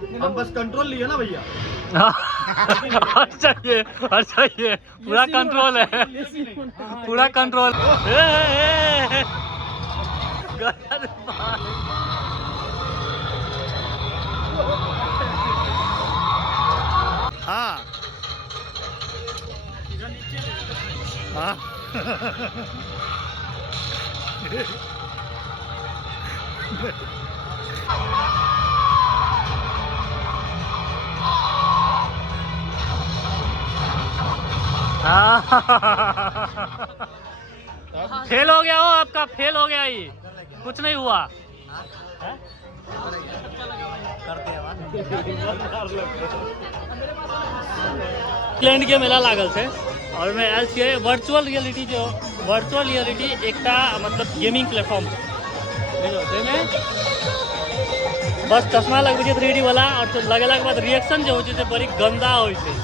हम बस कंट्रोल लिए ना भैया। अच्छा ये पूरा कंट्रोल है, पूरा कंट्रोल। हाँ हाँ फेल हो गया हो, आपका फेल हो गया, ये कुछ नहीं हुआ। इंग्लैंड के मेला लागल थे और मैं आयल छे वर्चुअल रियलिटी, जो वर्चुअल रियलिटी एकटा मतलब गेमिंग प्लेटफॉर्म में बस चश्मा लगबै छै 3D वाला, और लगेला के बाद रिएक्शन जो होय छै बड़ी गंदा होय छै।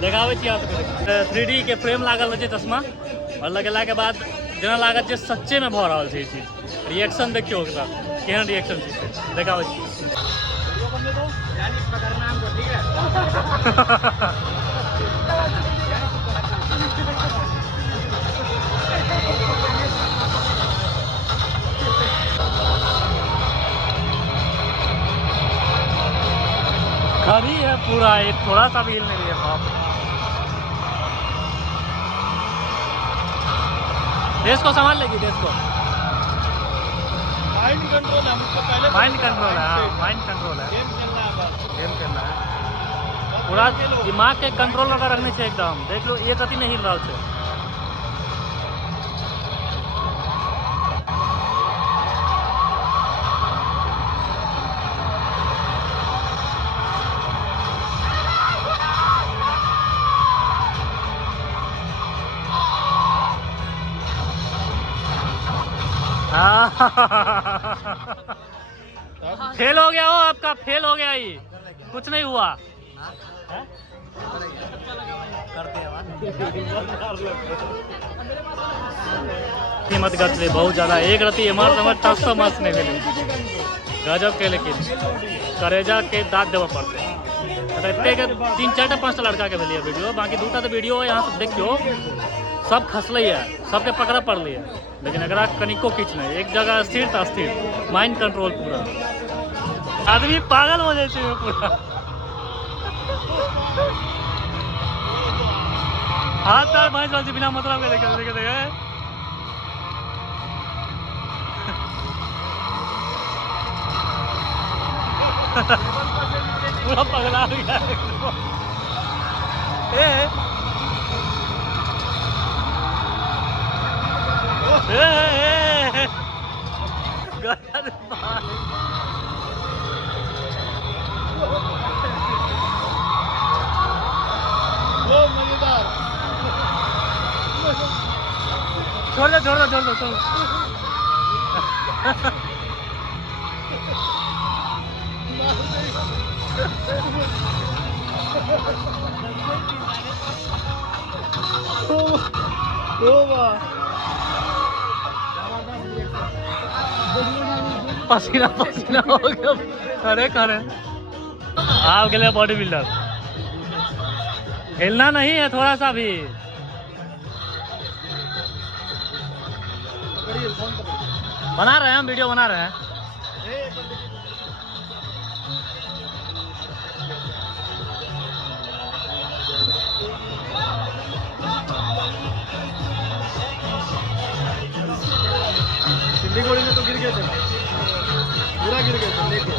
देखाबै छी अहाँ सबके 3D के फ्रेम लागल रहै छै चश्मा, और लगेला के बाद जेना लागत जे सच्चे में भऽ रहल छै ई चीज। रिएक्शन देखियो ओकरा केहन रिएक्शन छै, देखाबै छी। खड़ी है पूरा, एक थोड़ा सा भी हिल नहीं रही है बाप। देश को संभाल लेगी, देश को। माइंड कंट्रोल है, हमको पहले माइंड कंट्रोल है, हाँ माइंड कंट्रोल है। गेम खेलना है बस, गेम खेलना है पूरा, दिमाग के कंट्रोल में रखने से एकदम। देख लो एक रति नहीं हिल रहा है। फेल हो गया हो, आपका फेल हो गया, ये कुछ नहीं हुआ। कीमत गचले बहुत ज्यादा, एक रति एमर टस मस नहीं मिले, गजब के। लेकिन करेजा के दाँत देव पड़ते। एते 3-4टा 5टा लड़का के भेलिए वीडियो, बाकी 2टा तो वीडियो यहाँ सब देखियो, सब खसले है, सबके पकड़ा पड़ली है। लेकिन एकरा कनिको किछ नहीं, एक जगह स्थिर था, स्थिर माइंड कंट्रोल पूरा। आदमी पागल हो जाते हैं पूरा। हाथ पैर भाई चलती बिना मतलब के, देखे देखे देखे। पूरा पगला गया। मजेदार। छोड़ दो छोड़ दो छोड़ दो छोड़ दो। पसीना पसीना हो गया। अरे करे आप के लिए बॉडी बिल्डर, हिलना नहीं है थोड़ा सा भी। बना रहे हैं हम, वीडियो बना रहे हैं। सिल्लीगुड़ी में तो गिर गए थे, पूरा गिर गए थे, देखो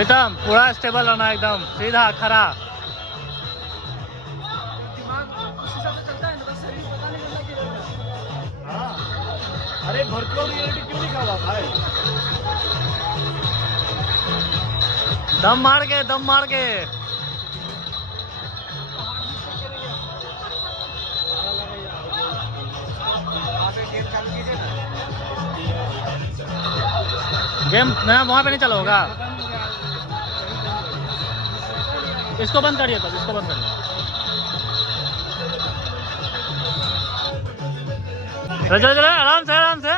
एकदम पूरा स्टेबल होना, एकदम सीधा खड़ा। हाँ, अरे वर्चुअल रियलिटी क्यों नहीं खावा भाई? दम मार के, दम मार के। गेम ना वहाँ पे नहीं चला होगा। इसको बंद करिए, तब इसको बंद करिए। चलो चलो आराम से आराम से।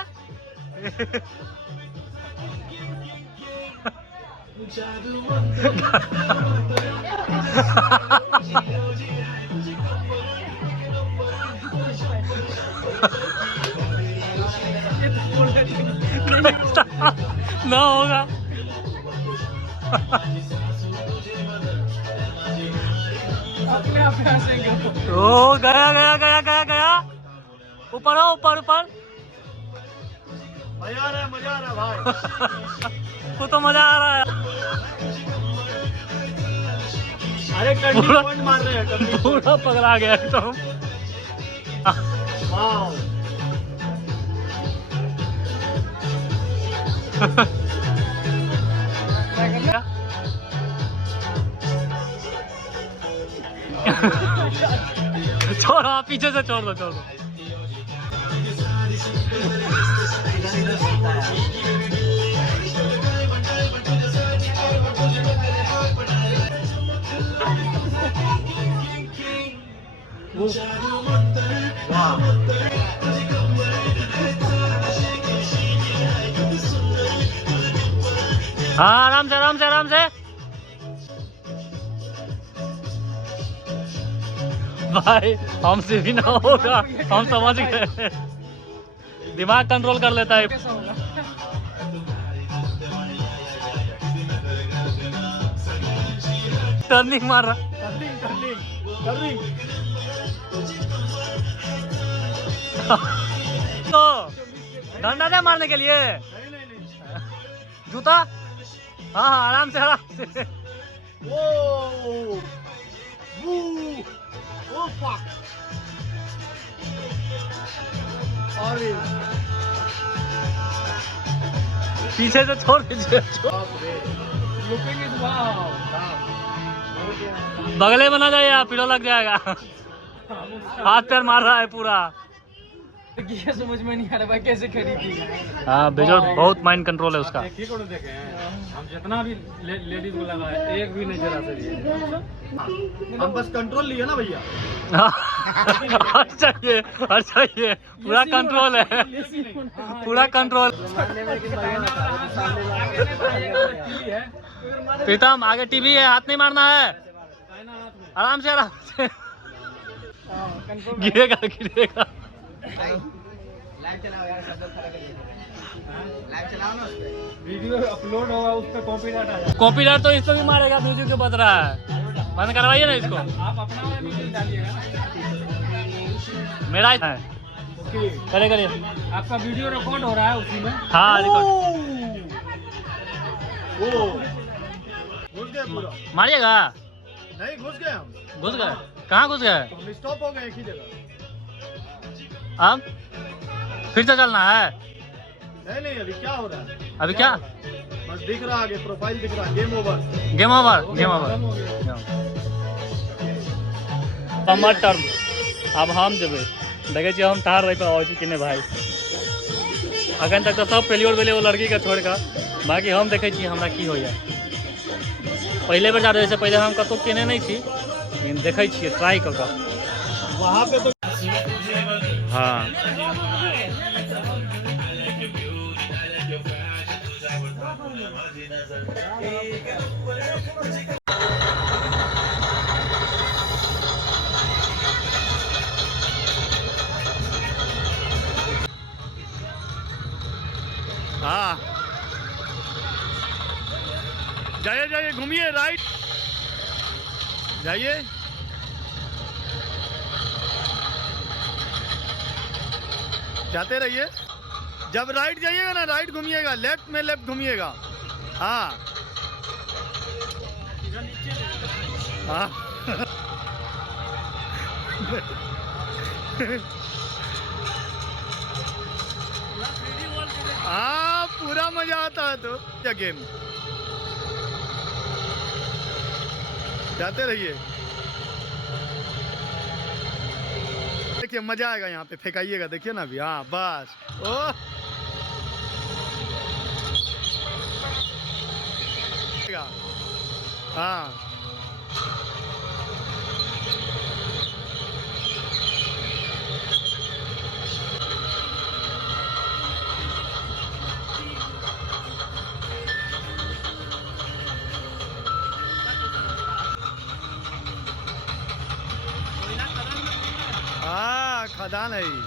ना होगा। अपने आप हंसेंगे। ओ गया गया गया गया गया। ऊपर हो, ऊपर ऊपर। मजा आ रहा है, मजा आ रहा है भाई। को तो मजा आ रहा है। अरे टर्निंग पॉइंट मार रहे हैं, टर्निंग पॉइंट। पूरा पगला गया एकदम। वाओ। छोड़ो, आप पीछे से छोड़ दो, छोड़ दो। हाँ, आराम से आराम से आराम से। भाई हमसे भी ना होगा, हम समझ गए। दिमाग कंट्रोल कर लेता है। कैसा होगा? टर्निंग मार रहा। Turning turning turning. तो डंडा दे मारने के लिए। नहीं नहीं नहीं। जूता। हाँ हाँ, आराम से आराम से। वो ओ फक। अरे पीछे से छोड़ दीजिए। बाप रे। Looking is wow. बगले में ना जाइए आप, पिलो लग जाएगा। हाथ पैर मार रहा है पूरा। ये समझ में नहीं आ रहा भाई कैसे खरीदी। हाँ बेजोड़ बहुत माइंड कंट्रोल है उसका। देखिए कौन देखे हैं हम, जितना भी लेडीज को लगा है एक भी नहीं जरा से। हम बस कंट्रोल लिए ना भैया। अच्छा ये पूरा कंट्रोल है, पूरा कंट्रोल। प्रीतम आगे टीवी है, हाथ नहीं मारना है। आराम से आराम से। गिरेगा गिरेगा। लाइव चलाओ यार, सब लोग खड़ा कर दीजिए। लाइव चलाओ ना, उस पे वीडियो अपलोड होगा, उस पे कॉपीराइट आ जाएगा। कॉपीराइट तो इस पे भी मारेगा, म्यूजिक के बज रहा है। बंद करवाइए ना इसको। आप अपना वाला वीडियो डालिएगा ना। मेरा है। ओके, करे करिए। आपका वीडियो रिकॉर्ड हो रहा है उसी में। हाँ रिकॉर्ड। ओ घुस गए पूरा। मारिएगा। नहीं घुस गए हम। घुस गए? कहाँ घुस गए? तो हम स्टॉप हो गए एक ही जगह। अब फिर से चलना है? नहीं नहीं, अभी क्या हो रहा है? अभी क्या? बस दिख रहा आगे, प्रोफाइल दिख रहा, game over. Game over, game over. खत्म हो गया। हमर टर्म अब हम जेबे। देखे छी हम ठहर रही पे आवे छी कि नहीं भाई। अखन तक तो सब फेलियर भेले वो लड़की के छोड़ कर। बाकी हम देखे छी हमरा की होइया। पहले बेर जा रहे से पहले हम कतो केने नहीं छी, लेकिन देखे छी ट्राई कर कर। वहाँ पे तो हाँ हाँ, जाइए जाइए, घूमिए, राइट जाइए। जाते रहिए। जब राइट जाइएगा ना, राइट घूमिएगा, लेफ्ट में लेफ्ट घूमिएगा। हाँ हाँ। हाँ पूरा मजा आता है तो क्या गेम। जाते रहिए, देखिए मजा आएगा यहाँ पे। फेंकाइएगा, देखिए ना अभी। हाँ बस। ओ हाँ समाधान है ई।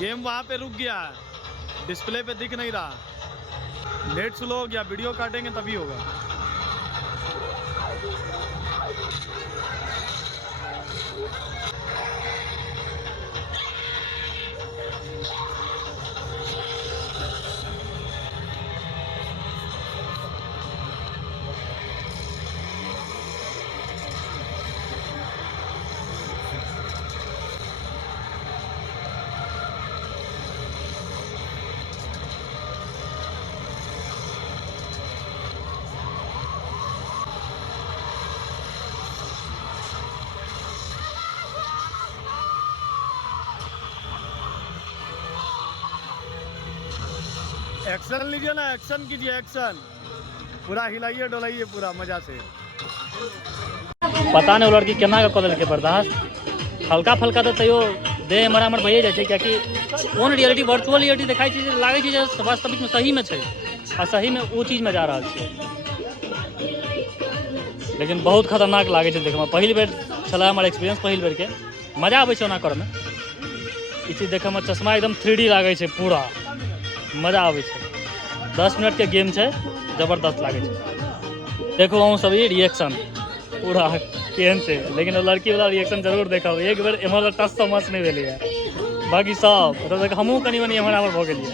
गेम वहाँ पे रुक गया है, डिस्प्ले पे दिख नहीं रहा। नेट स्लो हो गया, वीडियो काटेंगे तभी होगा। एक्शन लीजिए ना, एक्शन कीजिए, एक्शन पूरा हिलाइए डोलाइए पूरा मजा से। पता नहीं वो लड़की केना कऽ देलकै बर्दाश्त, हल्का फल्का तऽ तैयो देह एम्हर एम्हर भइए जाइ छै, कियाकि ओन रियलिटी वर्चुअल रियलिटी देखाइ छै जे लागै छै जे वास्तविकमे सहीमे छै आ सहीमे ओ चीजमे जा रहल छै, लेकिन बहुत खतरनाक लागै छै देखैमे। पहिल बेर छलै हमर एक्सपीरियंस, पहिल बेरके मजा आबै छै ओना करैमे। ई चीज देखैमे चश्मा एकदम 3D लागै छै, पूरा मजा आबै छै। 10 मिनटके गेम छै, जबरदस्त लागै छै। देखो अहूँ सब ई रिएक्शन पूरा केहन छै, लेकिन लड़कीवला रिएक्शन जरूर देखब। एक बेर एम्हर टच सँ मस नहि भेलै है, बाकी सब हमहूँ कनि मनि एम्हर एम्हर भऽ गेलियै।